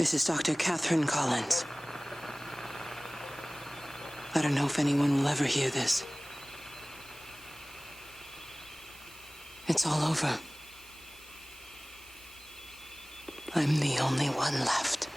This is Dr. Catherine Collins. I don't know if anyone will ever hear this. It's all over. I'm the only one left.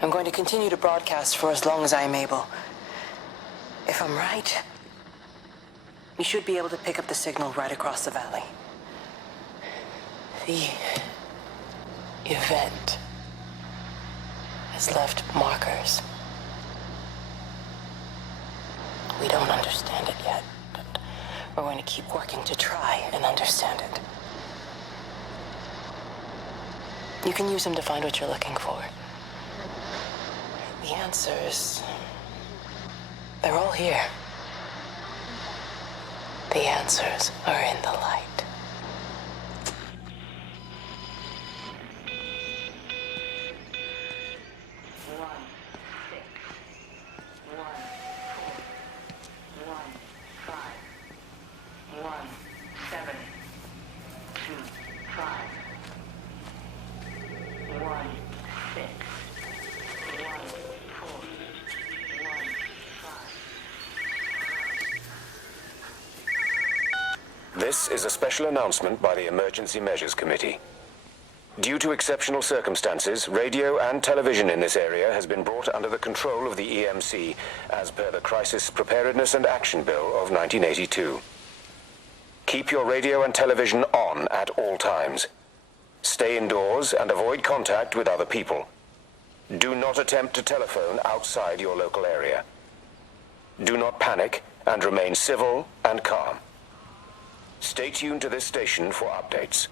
I'm going to continue to broadcast for as long as I am able. If I'm right, we should be able to pick up the signal right across the valley. The event has left markers. We don't understand it yet, but we're going to keep working to try and understand it. You can use them to find what you're looking for. The answers, they're all here. The answers are in the light. This is a special announcement by the Emergency Measures Committee. Due to exceptional circumstances, radio and television in this area has been brought under the control of the EMC as per the Crisis Preparedness and Action Bill of 1982. Keep your radio and television on at all times. Stay indoors and avoid contact with other people. Do not attempt to telephone outside your local area. Do not panic and remain civil and calm. Stay tuned to this station for updates.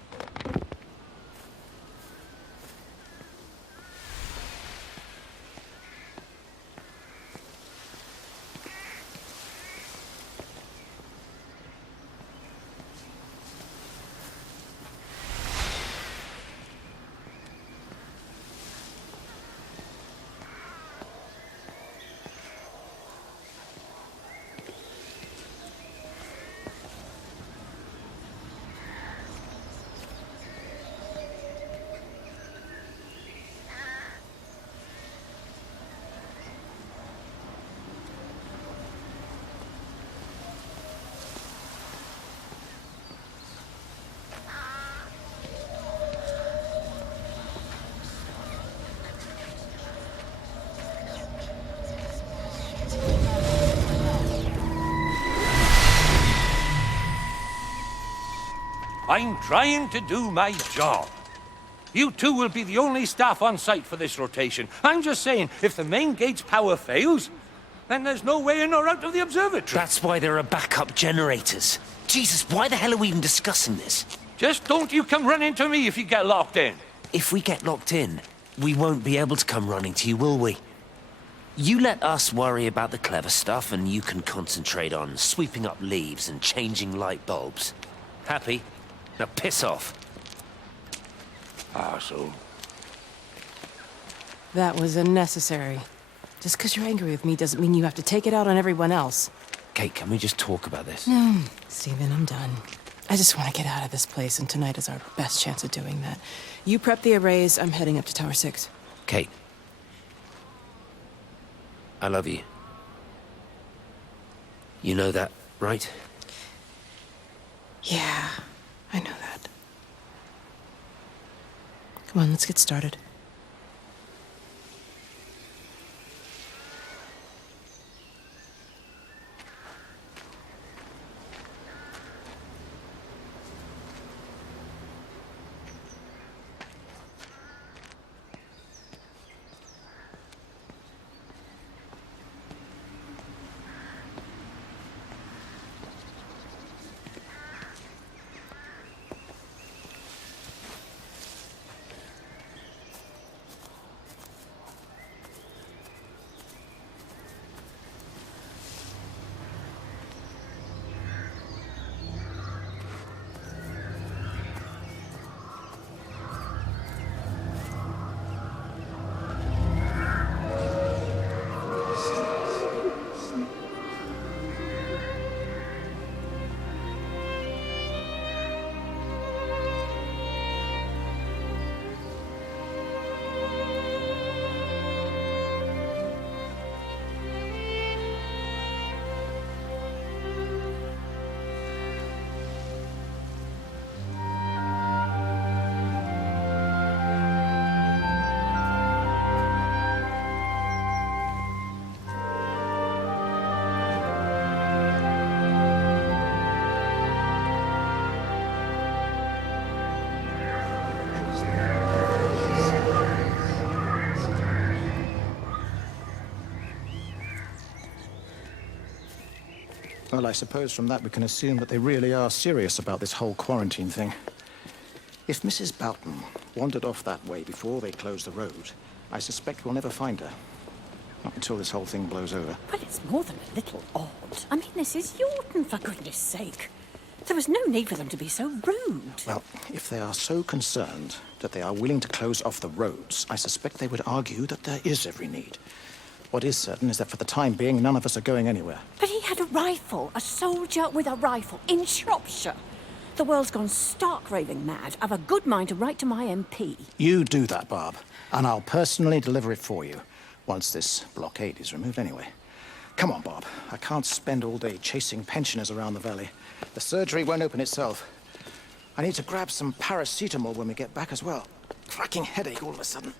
I'm trying to do my job. You two will be the only staff on site for this rotation. I'm just saying, if the main gate's power fails, then there's no way in or out of the observatory. That's why there are backup generators. Jesus, why the hell are we even discussing this? Just don't you come running to me if you get locked in. If we get locked in, we won't be able to come running to you, will we? You let us worry about the clever stuff, and you can concentrate on sweeping up leaves and changing light bulbs. Happy? Now piss off. Arsehole. That was unnecessary. Just because you're angry with me doesn't mean you have to take it out on everyone else. Kate, can we just talk about this? No, Stephen, I'm done. I just want to get out of this place, and tonight is our best chance of doing that. You prep the arrays, I'm heading up to Tower 6. Kate. I love you. You know that, right? Yeah, I know that. Come on, let's get started. Well, I suppose from that we can assume that they really are serious about this whole quarantine thing. If Mrs. Boughton wandered off that way before they closed the road, I suspect we'll never find her. Not until this whole thing blows over. But it's more than a little odd. I mean, this is Yorton, for goodness sake. There was no need for them to be so rude. Well, if they are so concerned that they are willing to close off the roads, I suspect they would argue that there is every need. What is certain is that for the time being, none of us are going anywhere. But he had a rifle, a soldier with a rifle, in Shropshire. The world's gone stark raving mad. I've a good mind to write to my MP. You do that, Barb, and I'll personally deliver it for you, once this blockade is removed anyway. Come on, Bob. I can't spend all day chasing pensioners around the valley. The surgery won't open itself. I need to grab some paracetamol when we get back as well. Cracking headache all of a sudden.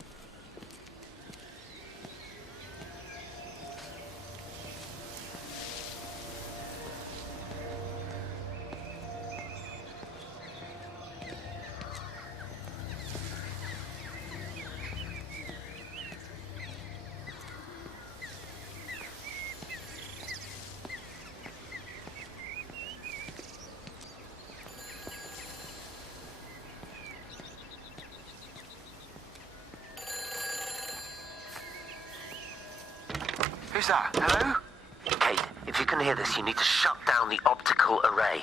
Who's that? Hello? Kate, if you can hear this, you need to shut down the optical array.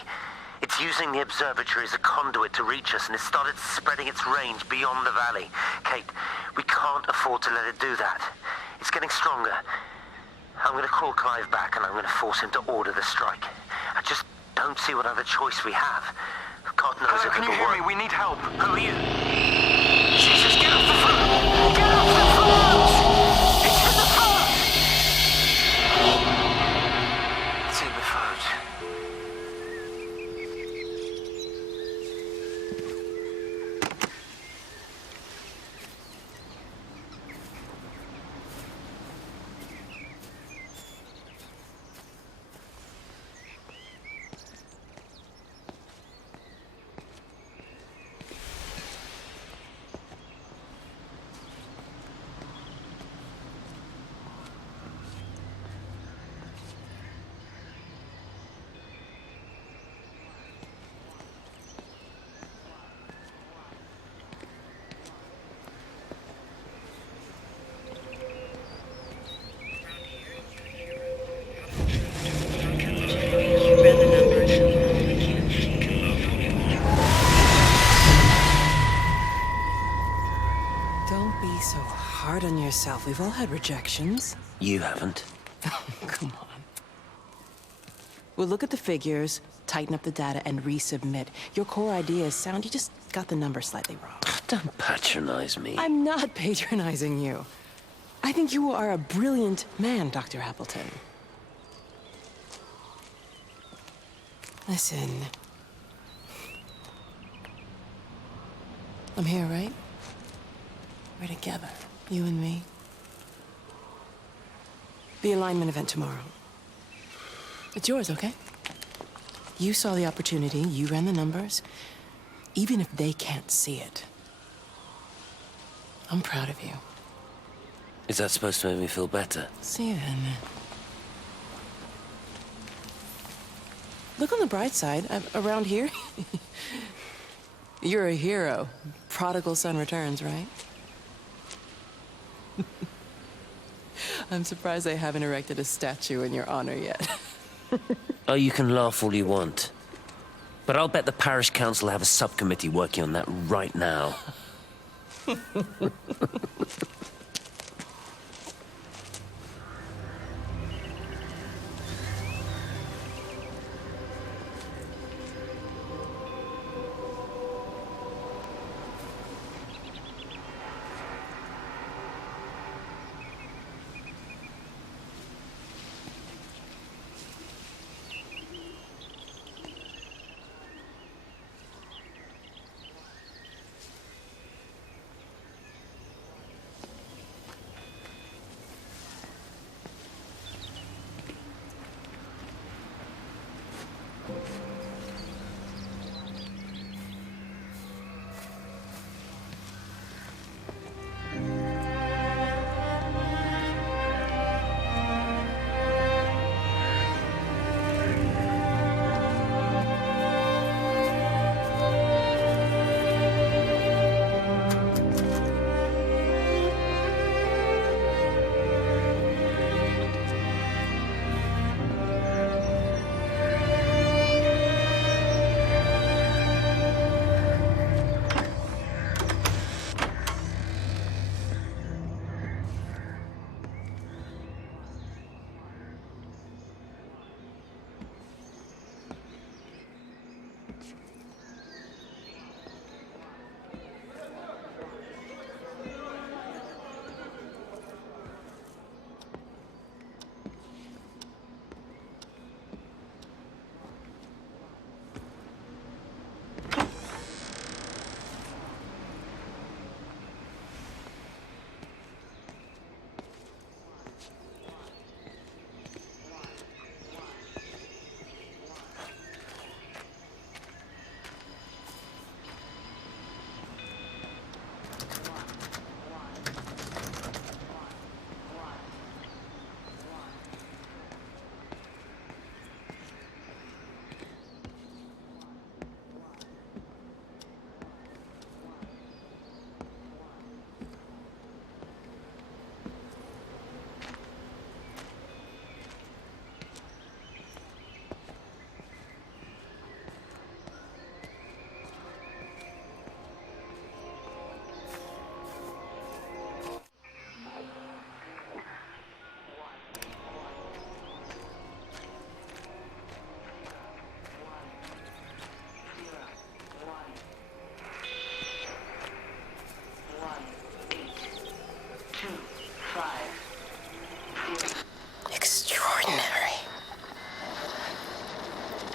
It's using the observatory as a conduit to reach us, and it's started spreading its range beyond the valley. Kate, we can't afford to let it do that. It's getting stronger. I'm going to call Clive back, and I'm going to force him to order the strike. I just don't see what other choice we have. God knows Hello, if can you it'll hear work. me? We need help. Who are you? Jesus, get off the phone! Get off the phone! It's in the phone! It's in the phone. Don't be so hard on yourself. We've all had rejections. You haven't. Come on. We'll look at the figures, tighten up the data, and resubmit. Your core idea is sound, you just got the numbers slightly wrong. Don't patronize me. I'm not patronizing you. I think you are a brilliant man, Dr. Appleton. Listen. I'm here, right? We're together, you and me. The alignment event tomorrow. It's yours, okay? You saw the opportunity, you ran the numbers. Even if they can't see it, I'm proud of you. Is that supposed to make me feel better? See you then. Look on the bright side. Around here, you're a hero. Prodigal son returns, right? I'm surprised they haven't erected a statue in your honor yet. Oh, you can laugh all you want. But I'll bet the parish council have a subcommittee working on that right now.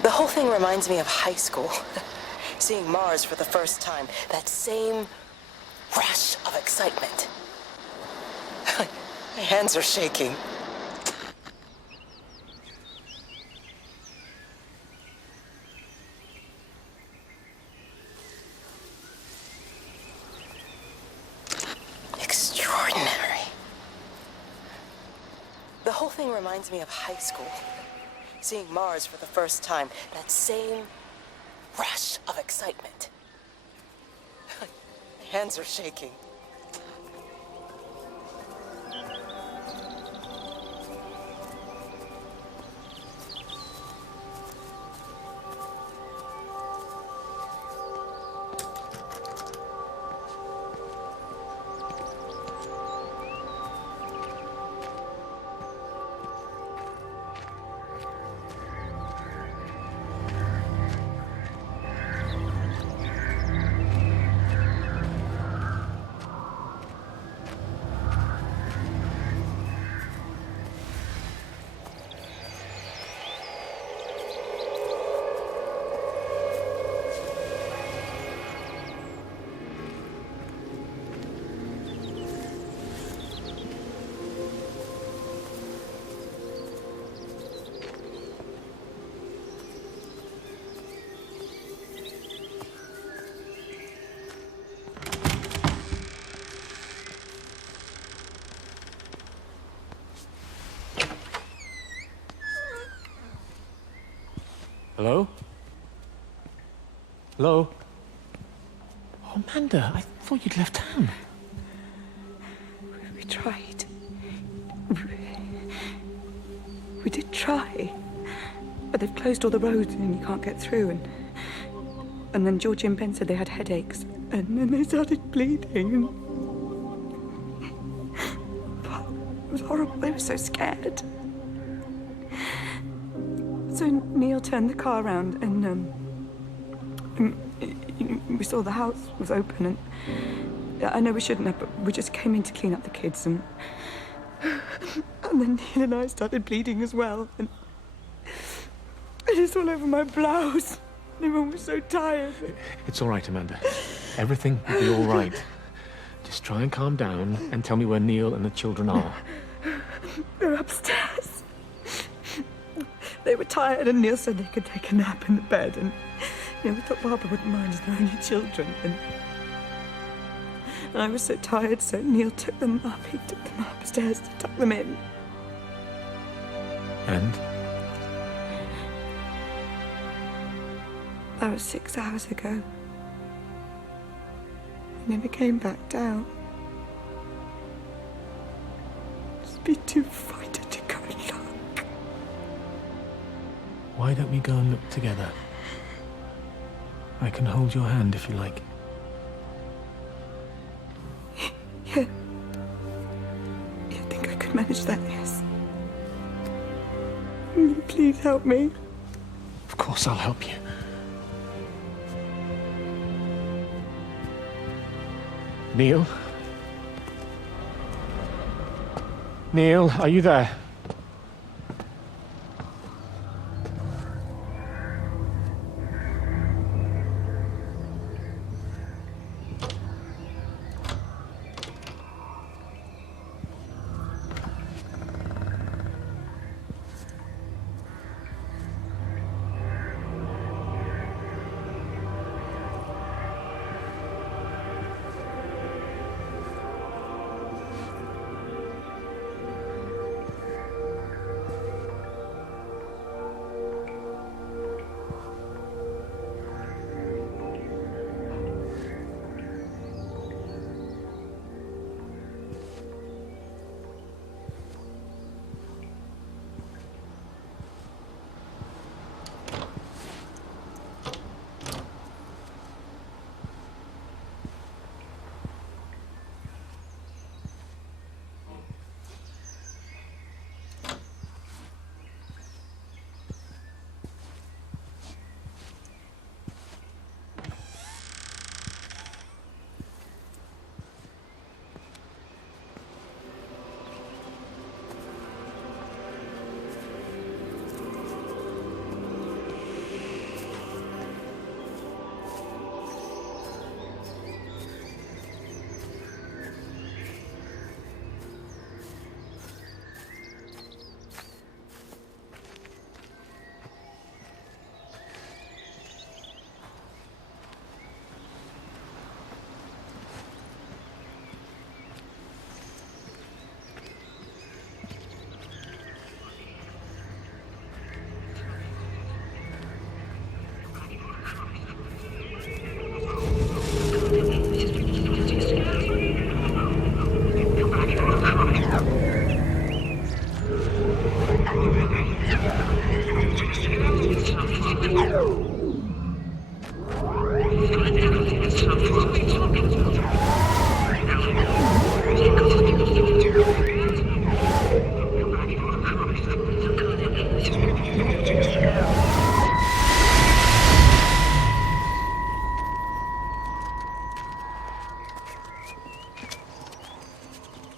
The whole thing reminds me of high school. Seeing Mars for the first time. That same rush of excitement. My hands are shaking. Extraordinary. The whole thing reminds me of high school. Seeing Mars for the first time, that same rush of excitement. My hands are shaking. Hello? Hello? Oh, Amanda, I thought you'd left town. We tried. We did try. But they've closed all the roads and you can't get through. And then Georgie and Ben said they had headaches. And then they started bleeding. It was horrible. They were so scared. So Neil turned the car around and we saw the house was open, and I know we shouldn't have, but we just came in to clean up the kids, and then Neil and I started bleeding as well, and it's all over my blouse. Everyone was so tired. It's all right, Amanda. Everything will be all right. Just try and calm down and tell me where Neil and the children are. They're upstairs. They were tired, and Neil said they could take a nap in the bed, and we thought Barbara wouldn't mind as they're only children, and I was so tired, so Neil took them up. He took them upstairs to tuck them in. And? That was 6 hours ago. He never came back down. Just be too frightened to go and look. Why don't we go and look together? I can hold your hand if you like. Yeah. I think I could manage that, yes. Will you please help me? Of course I'll help you. Neil? Neil, are you there?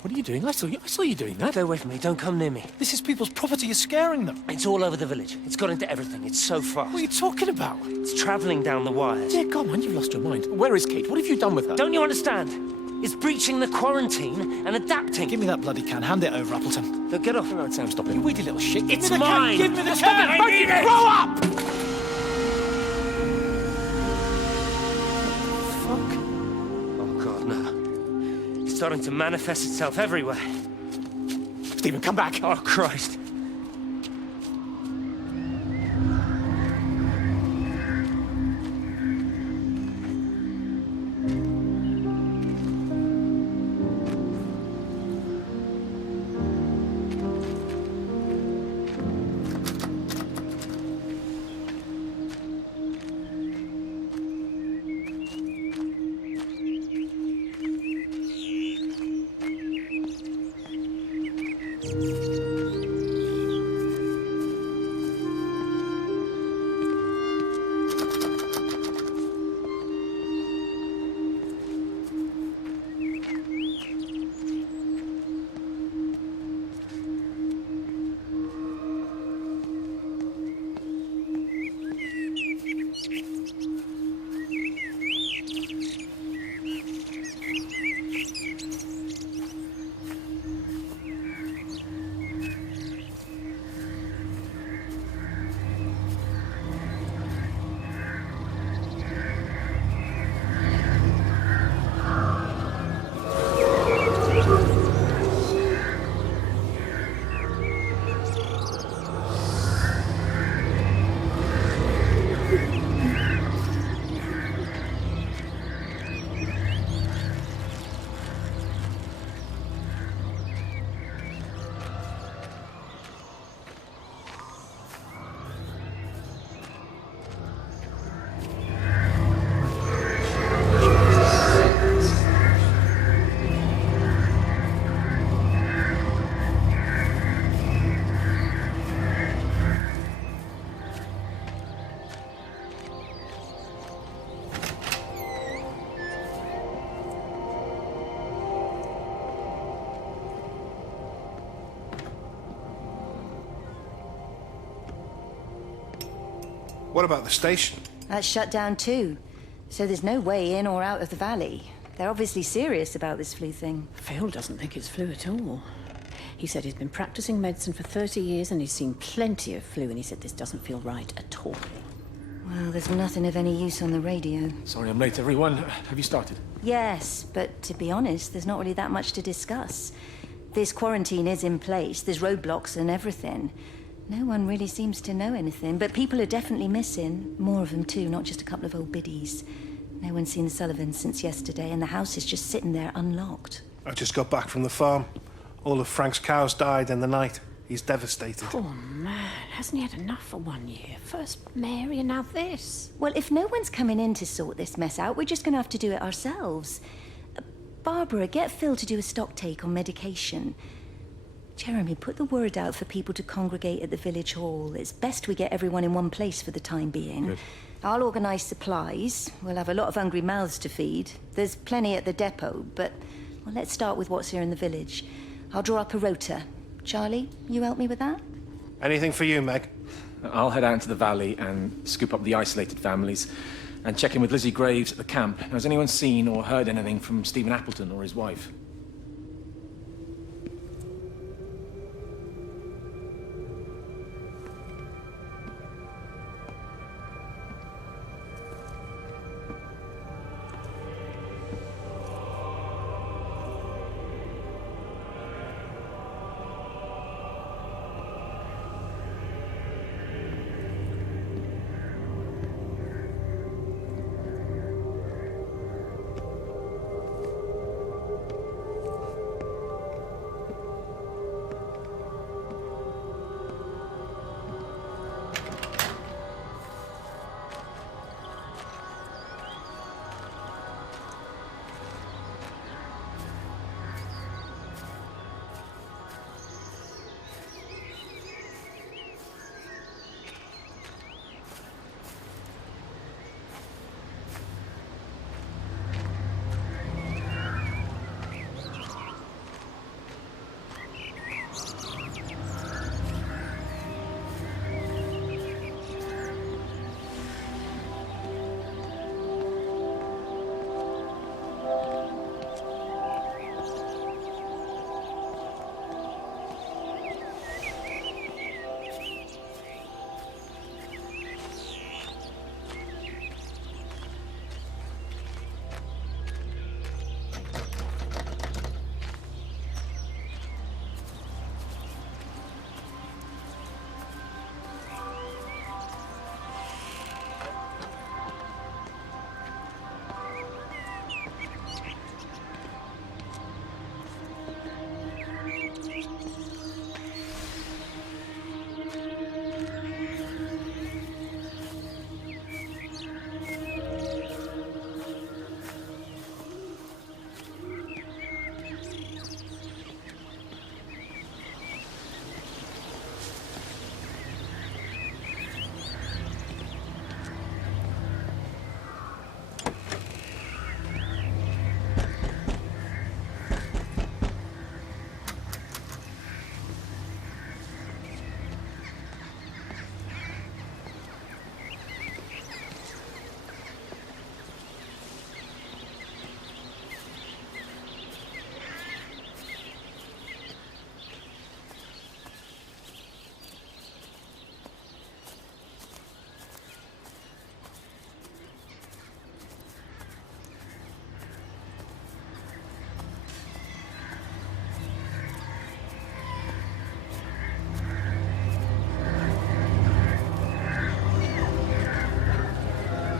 What are you doing? I saw you doing that. Stay away from me. Don't come near me. This is people's property. You're scaring them. It's all over the village. It's got into everything. It's so fast. What are you talking about? It's travelling down the wires. Dear God, man, you've lost your mind. Where is Kate? What have you done with her? Don't you understand? It's breaching the quarantine and adapting. Give me that bloody can. Hand it over, Appleton. Look, get off. No, Sam, stop it. You weedy little shit. Give It's me the mine. Can. Give me the Stop can. it. I need it. Grow up! Fuck. Oh, God, no. It's starting to manifest itself everywhere. Stephen, come back. Oh, Christ. What about the station? That's shut down too. So there's no way in or out of the valley. They're obviously serious about this flu thing. Phil doesn't think it's flu at all. He said he's been practicing medicine for 30 years and he's seen plenty of flu, and he said this doesn't feel right at all. Well, there's nothing of any use on the radio. Sorry I'm late, everyone. Have you started? Yes, but to be honest, there's not really that much to discuss. This quarantine is in place, there's roadblocks and everything. No one really seems to know anything, but people are definitely missing. More of them too, not just a couple of old biddies. No one's seen the Sullivans since yesterday, and the house is just sitting there unlocked. I just got back from the farm. All of Frank's cows died in the night. He's devastated. Poor man, hasn't he had enough for 1 year? First Mary and now this. Well, if no one's coming in to sort this mess out, we're just gonna have to do it ourselves. Barbara, get Phil to do a stock take on medication. Jeremy, put the word out for people to congregate at the village hall. It's best we get everyone in one place for the time being. Good. I'll organise supplies. We'll have a lot of hungry mouths to feed. There's plenty at the depot, but well, let's start with what's here in the village. I'll draw up a rota. Charlie, you help me with that? Anything for you, Meg? I'll head out into the valley and scoop up the isolated families and check in with Lizzie Graves at the camp. Has anyone seen or heard anything from Stephen Appleton or his wife?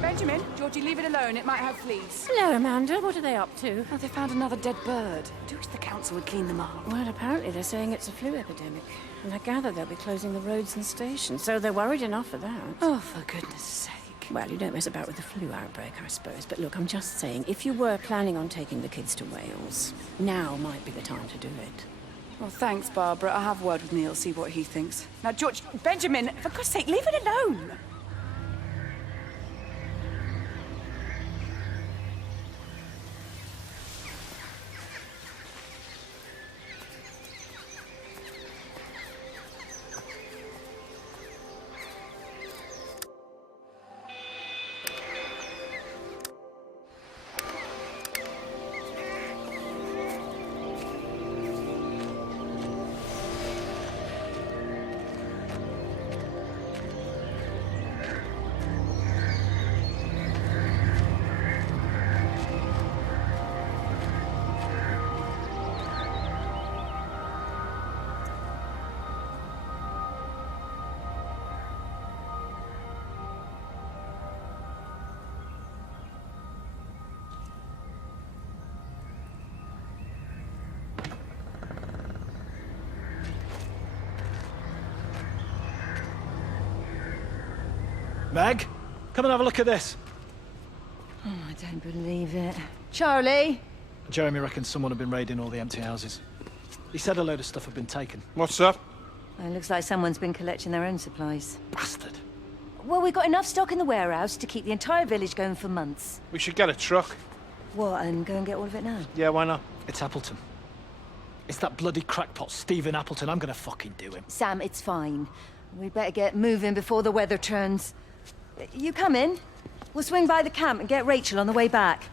Benjamin, Georgie, leave it alone. It might have fleas. Hello, Amanda. What are they up to? Oh, they found another dead bird. Do wish the council would clean them up. Well, apparently they're saying it's a flu epidemic. And I gather they'll be closing the roads and stations, so they're worried enough for that. Oh, for goodness sake. Well, you don't mess about with the flu outbreak, I suppose. But look, I'm just saying, if you were planning on taking the kids to Wales, now might be the time to do it. Well, thanks, Barbara. I'll have a word with Neil, see what he thinks. Now, George, Benjamin, for God's sake, leave it alone. Meg, come and have a look at this. Oh, I don't believe it. Charlie? Jeremy reckons someone had been raiding all the empty houses. He said a load of stuff had been taken. What's up? It looks like someone's been collecting their own supplies. Bastard. Well, we've got enough stock in the warehouse to keep the entire village going for months. We should get a truck. What, and go and get all of it now? Yeah, why not? It's Appleton. It's that bloody crackpot Stephen Appleton. I'm gonna fucking do him. Sam, it's fine. We'd better get moving before the weather turns. You come in. We'll swing by the camp and get Rachel on the way back.